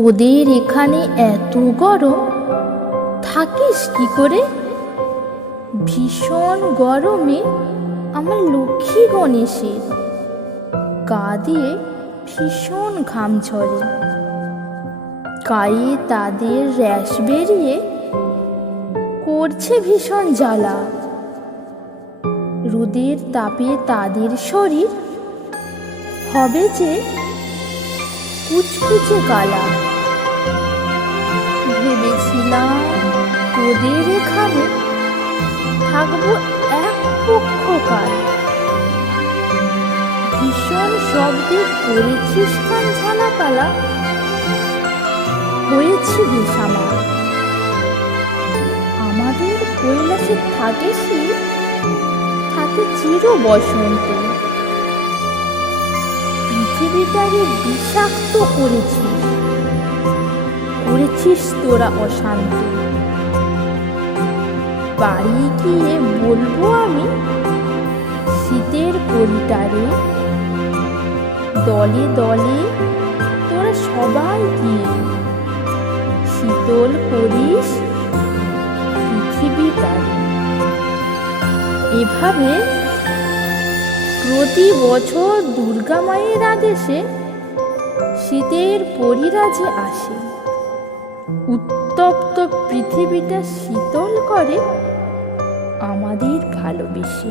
তোদের এখানে এত গরম, থাকিস কি করে? ভীষণ গরমে আমার লক্ষ্মী গণেশের গা দিয়ে ভীষণ ঘাম ঝরে, গায়ে তাদের র্যাশ বেরিয়ে করছে ভীষণ জ্বালা। রোদের তাপে তাদের শরীর হবে যে কুচকুচে কালা। ভেবেছিলাম তোদের এখানে থাকবো এক পক্ষকাল। ভীষণ শব্দে করেছিস কান ঝালাপালা, হয়েছি বেসামাল। আমাদের কৈলাসে থাকে শীত, থাকে চির বসন্ত। পৃথিবীটাকে বিষাক্ত করেছিস তোরা অশান্ত। বাড়ি গিয়ে বলবো আমি শীতের করিটারে, দলে দলে তোরা সবাই গিয়ে শীতল করিস পৃথিবীটারে। এভাবে প্রতি বছর দুর্গা মায়ের আদেশে শীতের পরিরাজে আসে, উত্তপ্ত পৃথিবীটা শীতল করে আমাদের ভালোবেসে।